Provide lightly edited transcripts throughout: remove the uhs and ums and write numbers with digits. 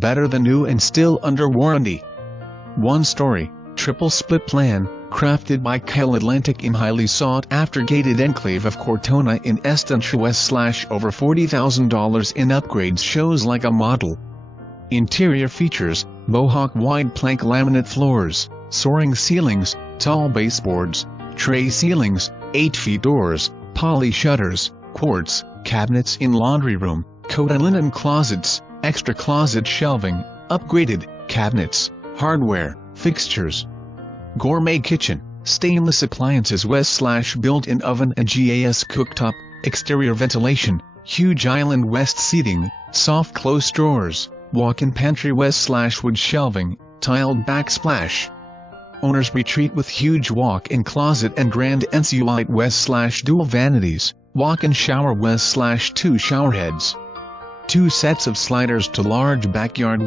better than new and still under warranty. 1-story, triple split plan, crafted by Kyle Atlantic in highly sought-after gated enclave of Cortona in Estancia West. Over $40,000 in upgrades, shows like a model. Interior features: Mohawk wide plank laminate floors, soaring ceilings, tall baseboards, tray ceilings, 8-feet doors, poly shutters, quartz, cabinets in laundry room, coat linen closets, extra closet shelving, upgraded cabinets, hardware, fixtures. Gourmet kitchen, stainless appliances built-in oven and gas cooktop, exterior ventilation, huge island west seating, soft close drawers, walk-in pantry wood shelving, tiled backsplash. Owner's retreat with huge walk-in closet and grand Ensuite dual vanities, walk-in shower two showerheads. 2 sets of sliders to large backyard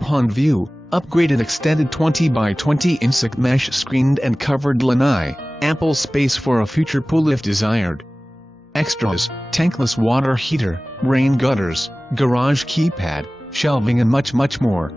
pond view, upgraded extended 20 by 20 insect mesh screened and covered lanai, ample space for a future pool if desired. Extras: tankless water heater, rain gutters, garage keypad, shelving and much more.